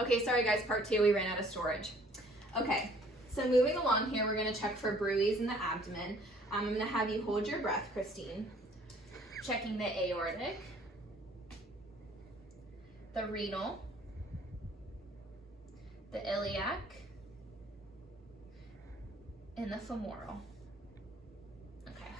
Okay, sorry guys, part 2, we ran out of storage. Okay, so moving along here, we're gonna check for bruits in the abdomen. I'm gonna have you hold your breath, Christine. Checking the aortic, the renal, the iliac, and the femoral. Okay,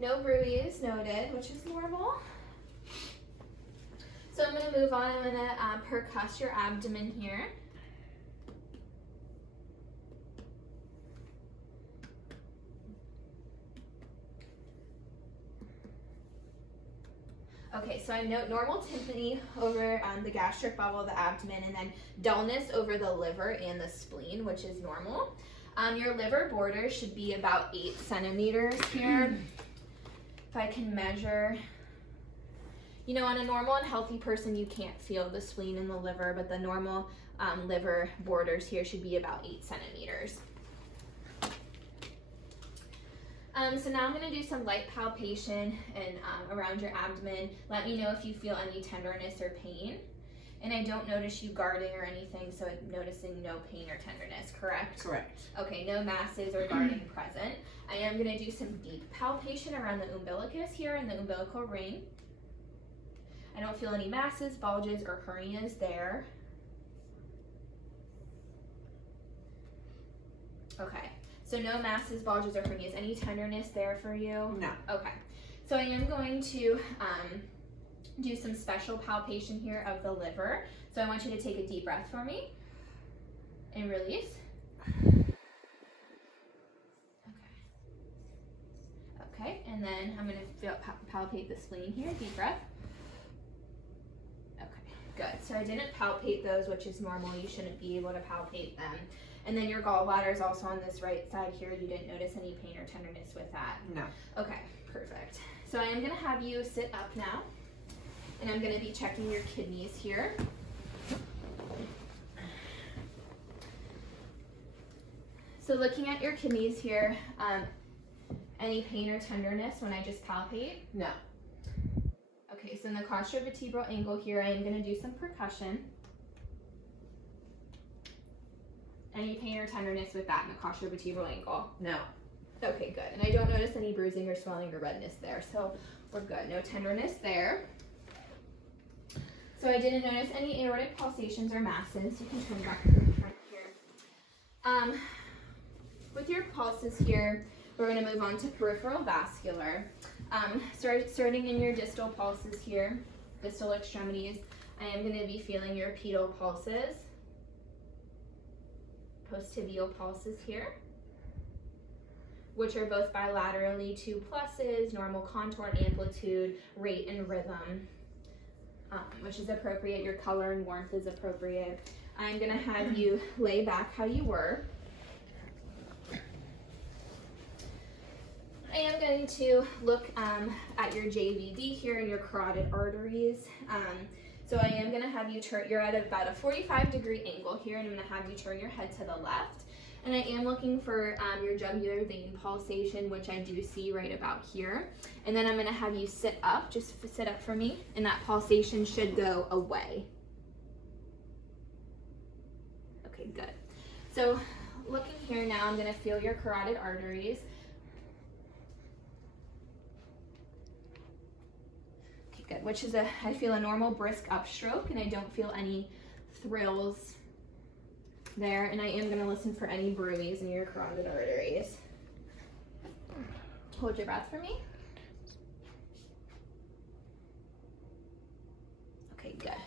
no bruits noted, which is normal. So I'm going to move on. I'm going to percuss your abdomen here. Okay, so I note normal tympany over the gastric bubble of the abdomen, and then dullness over the liver and the spleen, which is normal. Your liver border should be about 8 centimeters here. If I can measure. You know, on a normal and healthy person, you can't feel the spleen and the liver, but the normal liver borders here should be about 8 centimeters. So now I'm going to do some light palpation and around your abdomen. Let me know if you feel any tenderness or pain. And I don't notice you guarding or anything, so I'm noticing no pain or tenderness, correct? Correct. Okay, no masses or guarding present. I am going to do some deep palpation around the umbilicus here and the umbilical ring. I don't feel any masses, bulges, or hernias there. Okay, so no masses, bulges, or hernias. Any tenderness there for you? No. Okay, so I am going to do some special palpation here of the liver. So I want you to take a deep breath for me and release. Okay, and then I'm going to palpate the spleen here, deep breath. Good. So I didn't palpate those, which is normal. You shouldn't be able to palpate them. And then your gallbladder is also on this right side here. You didn't notice any pain or tenderness with that? No. Okay, perfect. So I am going to have you sit up now, and I'm going to be checking your kidneys here. So looking at your kidneys here, any pain or tenderness when I just palpate? No. Okay, so in the costovertebral angle here, I am going to do some percussion. Any pain or tenderness with that in the costovertebral angle? No. Okay, good. And I don't notice any bruising or swelling or redness there, so we're good. No tenderness there. So I didn't notice any aortic pulsations or masses. You can turn back to the front here. With your pulses here, we're going to move on to peripheral vascular. Starting in your distal pulses here, distal extremities, I am going to be feeling your pedal pulses, posttibial pulses here, which are both bilaterally 2 pluses, normal contour and amplitude, rate and rhythm, which is appropriate. Your color and warmth is appropriate. I'm going to have you lay back how you were. I am going to look at your JVD here and your carotid arteries. So I am going to have you turn, you're at about a 45-degree angle here, and I'm going to have you turn your head to the left. And I am looking for your jugular vein pulsation, which I do see right about here. And then I'm going to have you sit up, just sit up for me, and that pulsation should go away. Okay, good. So looking here now, I'm going to feel your carotid arteries. Good, which is I feel a normal brisk upstroke, and I don't feel any thrills there, and I am going to listen for any bruits in your carotid arteries. Hold your breath for me. Okay, good.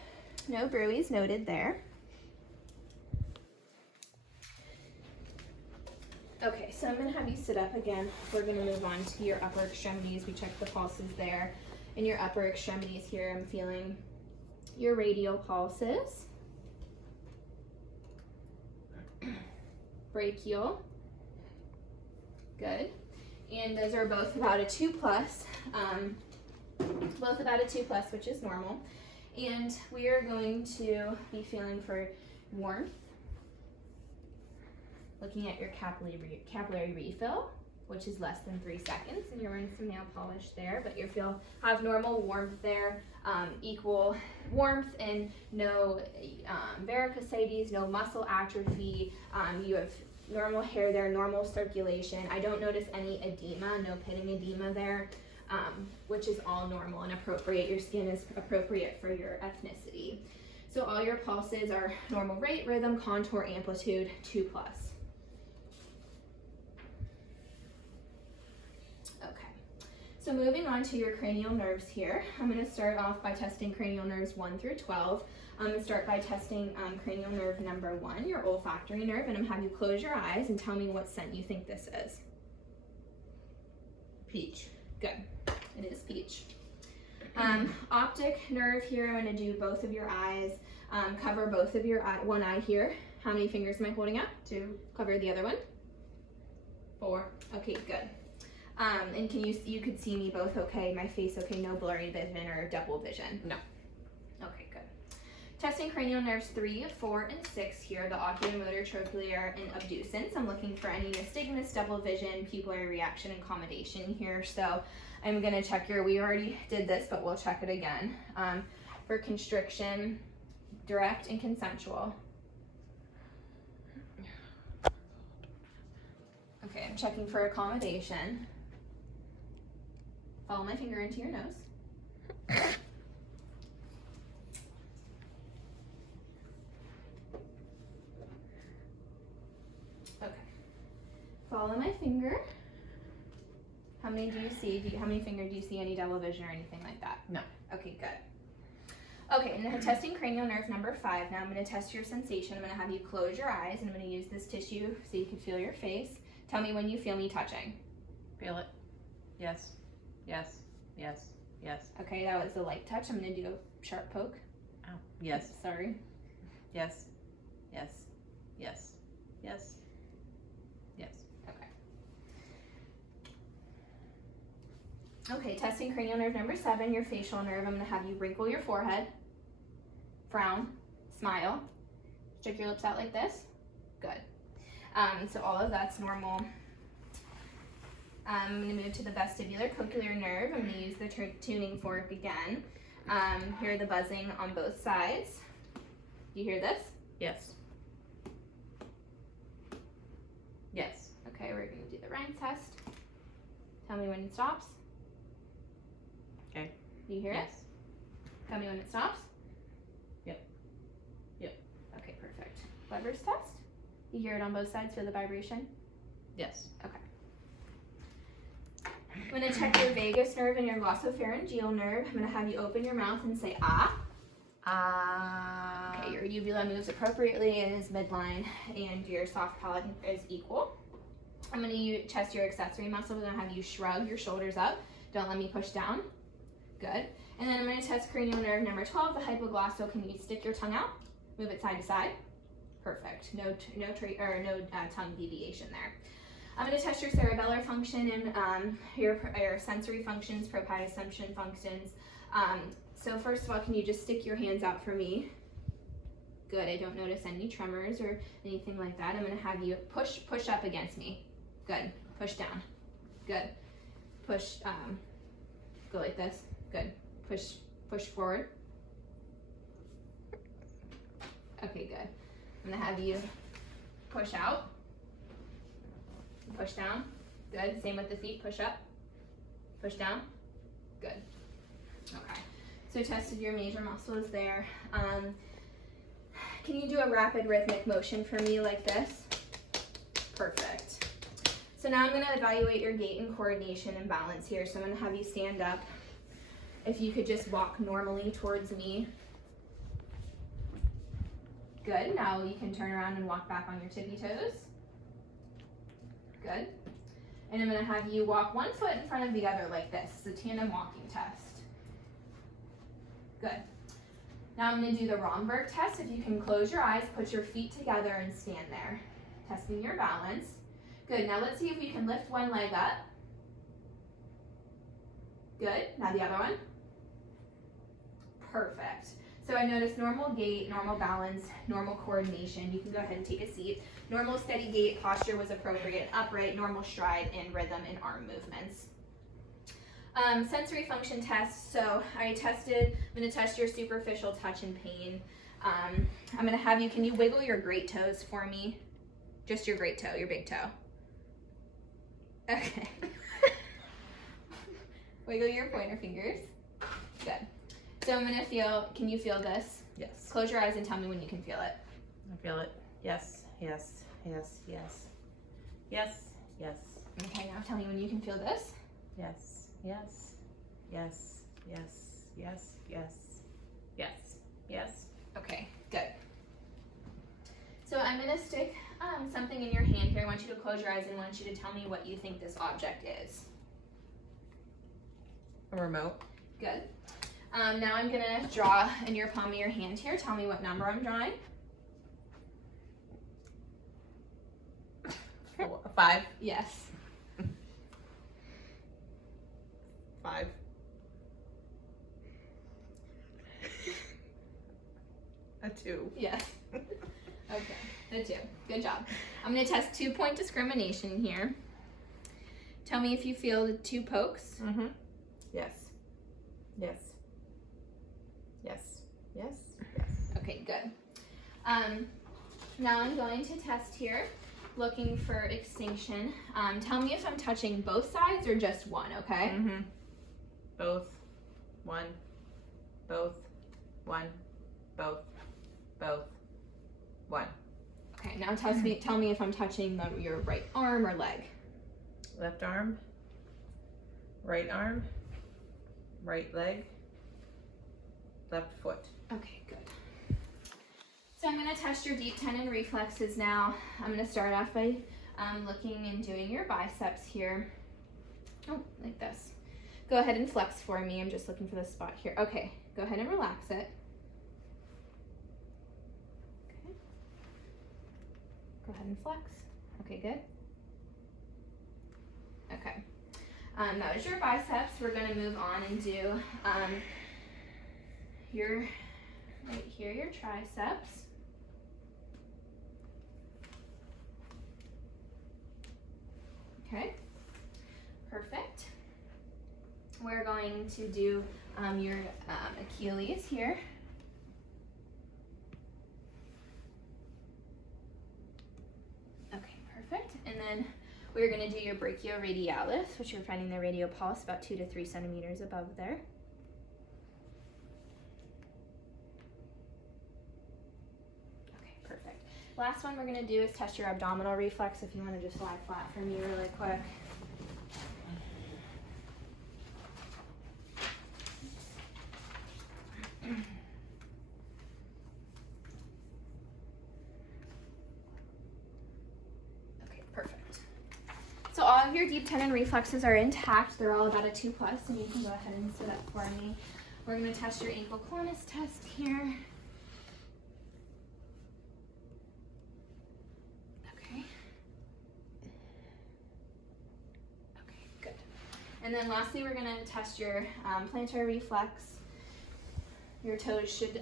No bruits noted there. Okay, so I'm going to have you sit up again. We're going to move on to your upper extremities. We checked the pulses there. In your upper extremities here, I'm feeling your radial pulses, brachial, good, and those are both about a 2+, which is normal, and we are going to be feeling for warmth, looking at your capillary refill, which is less than 3 seconds, and you're wearing some nail polish there, but you have normal warmth there, equal warmth, and no varicosities, no muscle atrophy. You have normal hair there, normal circulation. I don't notice any edema, no pitting edema there, which is all normal and appropriate. Your skin is appropriate for your ethnicity. So all your pulses are normal rate, rhythm, contour, amplitude, 2+. So moving on to your cranial nerves here, I'm going to start off by testing cranial nerves 1 through 12. I'm going to start by testing cranial nerve number 1, your olfactory nerve, and I'm going to have you close your eyes and tell me what scent you think this is. Peach. Good. It is peach. Optic nerve here, I'm going to do both of your eyes, cover both of your one eye here. How many fingers am I holding up? 2. Cover the other one. 4. Okay, good. And you could see me both okay, my face okay, no blurry vision or double vision? No. Okay, good. Testing cranial nerves 3, 4, and 6 here, the oculomotor, trochlear, and abducens. I'm looking for any nystagmus, double vision, pupillary reaction, and accommodation here. So I'm gonna check we already did this, but we'll check it again. For constriction, direct and consensual. Okay, I'm checking for accommodation. Follow my finger into your nose. Okay. Follow my finger. How many do you see? How many fingers do you see? Any double vision or anything like that? No. Okay, good. Okay, and then testing cranial nerve number 5. Now I'm going to test your sensation. I'm going to have you close your eyes, and I'm going to use this tissue so you can feel your face. Tell me when you feel me touching. Feel it. Yes. Yes. Yes. Yes. Okay, that was a light touch. I'm going to do a sharp poke. Ow. Yes. Sorry. Yes. Yes. Yes. Yes. Yes. Okay. Okay, testing cranial nerve number 7, your facial nerve. I'm going to have you wrinkle your forehead, frown, smile, stick your lips out like this. Good. So all of that's normal. I'm going to move to the vestibular cochlear nerve. I'm going to use the tuning fork again. Hear the buzzing on both sides. Do you hear this? Yes. Yes. Okay, we're going to do the Rhine test. Tell me when it stops. Okay. Do you hear Yes. it? Tell me when it stops. Yep. Yep. Okay, perfect. Weber's test. You hear it on both sides, feel the vibration? Yes. Okay. I'm going to check your vagus nerve and your glossopharyngeal nerve. I'm going to have you open your mouth and say ah. Okay, your uvula moves appropriately and is midline, and your soft palate is equal. I'm going to test your accessory muscle. I'm going to have you shrug your shoulders up. Don't let me push down. Good. And then I'm going to test cranial nerve number 12, the hypoglossal. Can you stick your tongue out? Move it side to side. Perfect. No tongue deviation there. I'm going to test your cerebellar function and your sensory functions, proprioception functions. So first of all, can you just stick your hands out for me? Good. I don't notice any tremors or anything like that. I'm going to have you push up against me. Good. Push down. Good. Push. Go like this. Good. Push forward. Okay, good. I'm going to have you push out. Push down. Good. Same with the feet. Push up. Push down. Good. Okay. So tested your major muscles there. Can you do a rapid rhythmic motion for me like this? Perfect. So now I'm going to evaluate your gait and coordination and balance here. So I'm going to have you stand up. If you could just walk normally towards me. Good. Now you can turn around and walk back on your tippy toes. Good. And I'm going to have you walk one foot in front of the other like this. It's a tandem walking test. Good. Now I'm going to do the Romberg test. If you can close your eyes, put your feet together and stand there. Testing your balance. Good. Now let's see if we can lift one leg up. Good. Now the other one. Perfect. So I noticed normal gait, normal balance, normal coordination. You can go ahead and take a seat. Normal steady gait, posture was appropriate, upright, normal stride, and rhythm and arm movements. Sensory function test. So I'm gonna test your superficial touch and pain. I'm gonna have you, can you wiggle your great toes for me? Just your great toe, your big toe. Okay. Wiggle your pointer fingers. Good. So I'm gonna feel, can you feel this? Yes. Close your eyes and tell me when you can feel it. I feel it. Yes, yes, yes, yes. Yes, yes, Okay, now tell me when you can feel this. yes, yes, yes, yes, yes, yes, yes, yes. Okay, good. So I'm gonna stick something in your hand here. I want you to close your eyes and I want you to tell me what you think this object is. A remote. Good. Now I'm gonna draw in your palm of your hand here. Tell me what number I'm drawing. 5. Yes. 5. A 2. Yes. Okay, the 2. Good job. I'm gonna test 2-point discrimination here. Tell me if you feel the 2 pokes. Mm-hmm. Yes. Yes. Yes. Yes. Yes. Okay, good. Now I'm going to test here, looking for extinction. Tell me if I'm touching both sides or just one, okay? Mm-hmm. Both. 1. Both. 1. Both. Both. 1. Okay, now tell me if I'm touching your right arm or leg. Left arm. Right arm. Right leg. Left foot. Okay, good. So I'm going to test your deep tendon reflexes now. I'm going to start off by looking and doing your biceps here. Oh, like this. Go ahead and flex for me. I'm just looking for this spot here. Okay, go ahead and relax it. Okay. Go ahead and flex. Okay, good. Okay. That was your biceps. We're going to move on and do your, right here, your triceps. Okay, perfect. We're going to do your Achilles here. Okay, perfect. And then we're going to do your brachioradialis, which you're finding the radial pulse about 2 to 3 centimeters above there. Okay, perfect. Last one we're going to do is test your abdominal reflex. If you want to just lie flat for me really quick. Okay, perfect. So all of your deep tendon reflexes are intact. They're all about a 2+, and you can go ahead and sit up for me. We're going to test your ankle clonus test here. Okay. Okay, good. And then lastly, we're going to test your plantar reflex. Your toes should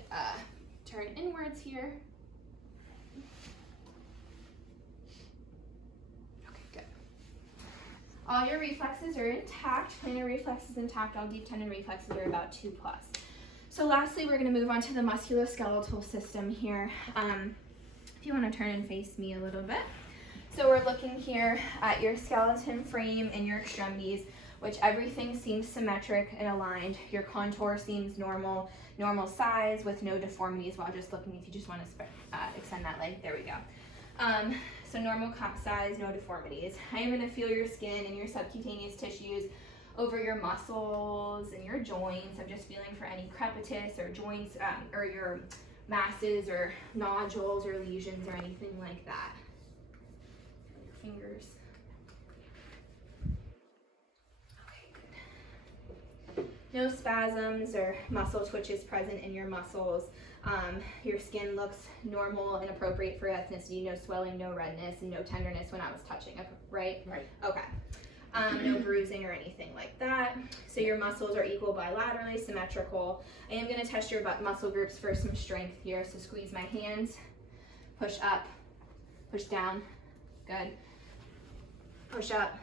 turn inwards here. Okay, good. All your reflexes are intact. Plantar reflex is intact. All deep tendon reflexes are about 2+. So lastly, we're going to move on to the musculoskeletal system here. If you want to turn and face me a little bit. So we're looking here at your skeleton frame and your extremities, which everything seems symmetric and aligned. Your contour seems normal size with no deformities, while just looking if you just want to extend that leg. There we go. So normal cup size, no deformities. I am going to feel your skin and your subcutaneous tissues over your muscles and your joints. I'm just feeling for any crepitus or joints or your masses or nodules or lesions or anything like that. Feel your fingers. No spasms or muscle twitches present in your muscles. Your skin looks normal and appropriate for ethnicity. No swelling, no redness, and no tenderness when I was touching, right? Right. Okay. No bruising or anything like that. So your muscles are equal bilaterally, symmetrical. I am going to test your butt muscle groups for some strength here. So squeeze my hands, push up, push down, good. Push up,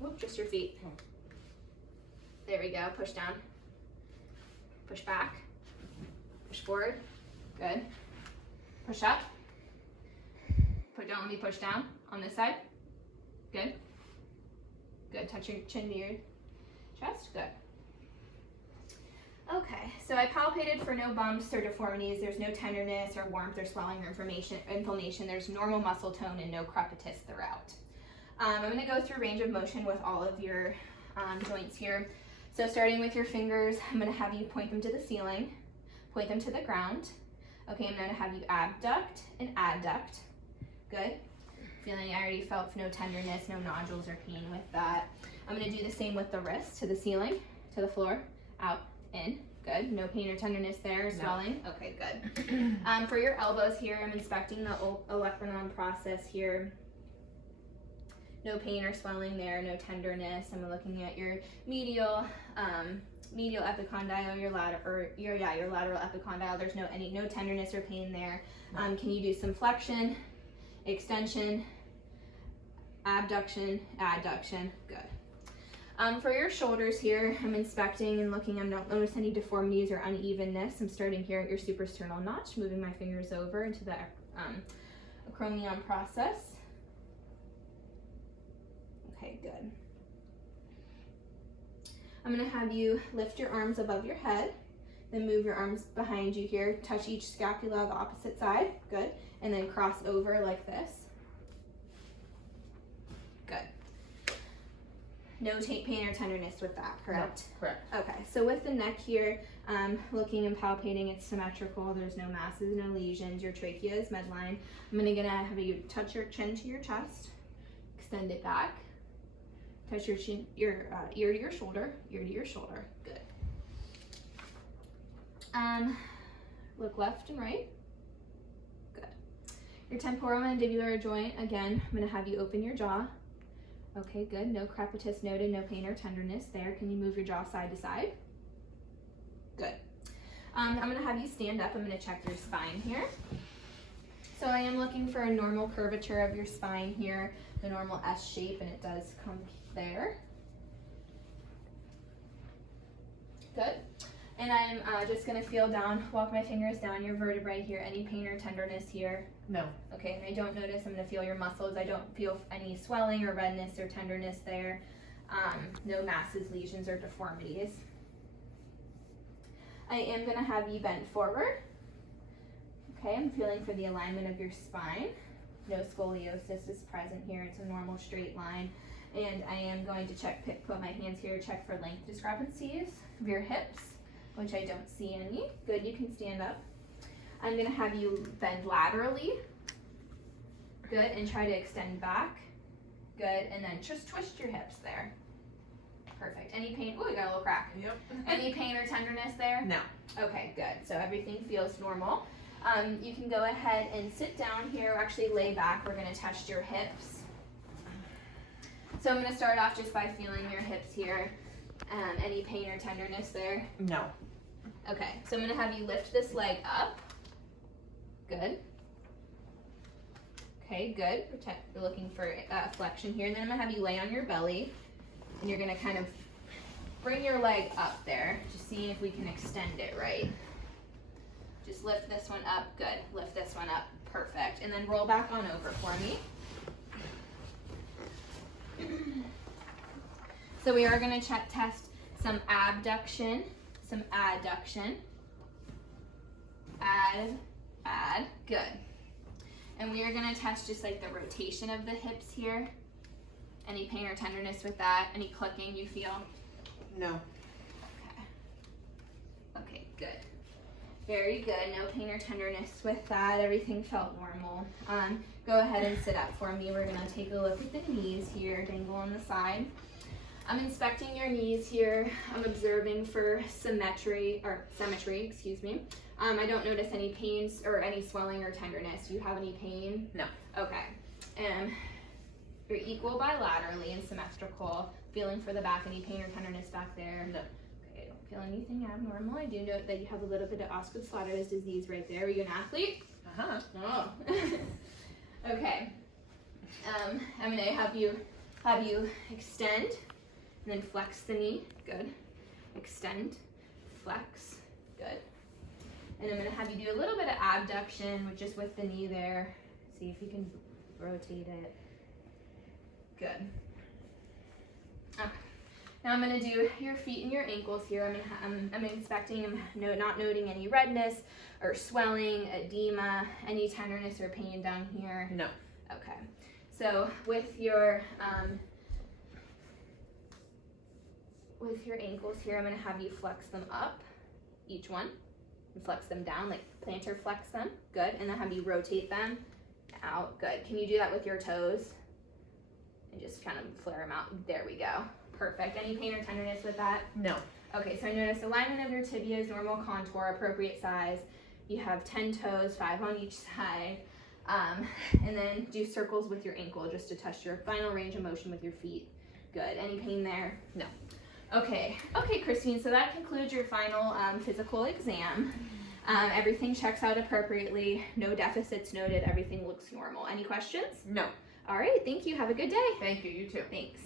whoop, just your feet. There we go, push down, push back, push forward, good. Push up, don't let me push down on this side, good. Good, touch your chin to your chest, good. Okay, so I palpated for no bumps or deformities. There's no tenderness or warmth or swelling or inflammation. There's normal muscle tone and no crepitus throughout. I'm gonna go through range of motion with all of your joints here. So starting with your fingers, I'm gonna have you point them to the ceiling, point them to the ground. Okay, I'm gonna have you abduct and adduct. Good. Feeling, I already felt no tenderness, no nodules or pain with that. I'm gonna do the same with the wrist, to the ceiling, to the floor, out, in. Good. No pain or tenderness there, or swelling. No. Okay, good. For your elbows here, I'm inspecting the olecranon process here. No pain or swelling there, no tenderness. I'm looking at your medial epicondyle, your lateral epicondyle. There's no tenderness or pain there. Can you do some flexion, extension, abduction, adduction? Good. For your shoulders here, I'm inspecting and looking. I don't notice any deformities or unevenness. I'm starting here at your suprasternal notch, moving my fingers over into the acromion process. Okay, good. I'm gonna have you lift your arms above your head, then move your arms behind you here, touch each scapula the opposite side, good, and then cross over like this. Good. No pain or tenderness with that, correct? No, correct. Okay, so with the neck here, looking and palpating, it's symmetrical. There's no masses, no lesions. Your trachea is midline. I'm gonna have you touch your chin to your chest, extend it back. Touch your chin, ear to your shoulder, good. Look left and right, good. Your temporomandibular joint, again, I'm gonna have you open your jaw. Okay, good, no crepitus noted, no pain or tenderness there. Can you move your jaw side to side? Good. I'm gonna have you stand up. I'm gonna check your spine here. So I am looking for a normal curvature of your spine here, the normal S shape, and it does come there. Good. And I'm just gonna feel down, walk my fingers down your vertebrae here. Any pain or tenderness here? No. Okay, and I don't notice, I'm gonna feel your muscles. I don't feel any swelling or redness or tenderness there. No masses, lesions, or deformities. I am gonna have you bend forward. Okay, I'm feeling for the alignment of your spine. No scoliosis is present here. It's a normal straight line. And I am going to put my hands here, check for length discrepancies of your hips, which I don't see any. Good, you can stand up. I'm gonna have you bend laterally. Good, and try to extend back. Good, and then just twist your hips there. Perfect. Any pain? Oh, we got a little crack. Yep. Any pain or tenderness there? No. Okay, good. So everything feels normal. You can go ahead and sit down here, or actually lay back. We're gonna test your hips. So I'm gonna start off just by feeling your hips here. Any pain or tenderness there? No. Okay, so I'm gonna have you lift this leg up. Good. Okay, good. We're looking for flexion here. And then I'm gonna have you lay on your belly, and you're gonna kind of bring your leg up there, just seeing if we can extend it right. Just lift this one up, good. Lift this one up, perfect. And then roll back on over for me. So we are gonna test some abduction, some adduction. Add, good. And we are gonna test just like the rotation of the hips here. Any pain or tenderness with that? Any clicking you feel? No. Okay, good. Very good, no pain or tenderness with that. Everything felt normal. Go ahead and sit up for me. We're gonna take a look at the knees here, dangle on the side. I'm inspecting your knees here. I'm observing for symmetry, excuse me. I don't notice any pains or any swelling or tenderness. Do you have any pain? No. Okay. You're equal bilaterally and symmetrical. Feeling for the back, any pain or tenderness back there? No. Okay, I don't feel anything abnormal. I do note that you have a little bit of Osgood-Schlatters disease right there. Are you an athlete? Uh-huh. Oh. Okay. I'm gonna have you extend and then flex the knee. Good. Extend, flex. Good. And I'm gonna have you do a little bit of abduction, just with the knee there. See if you can rotate it. Good. Okay. Now I'm gonna do your feet and your ankles here. I'm inspecting. I'm not noting any redness or swelling, edema, any tenderness or pain down here. No. Okay. So with your ankles here, I'm gonna have you flex them up, each one, and flex them down, like plantar flex them. Good. And then have you rotate them out. Good. Can you do that with your toes? And just kind of flare them out. There we go. Perfect. Any pain or tenderness with that? No. Okay, so I noticed alignment of your tibias, normal contour, appropriate size. You have 10 toes, 5 on each side. And then do circles with your ankle just to touch your final range of motion with your feet. Good. Any pain there? No. Okay, Christine, so that concludes your final physical exam. Everything checks out appropriately, no deficits noted, everything looks normal. Any questions? No. All right, thank you. Have a good day. Thank you. You too. Thanks.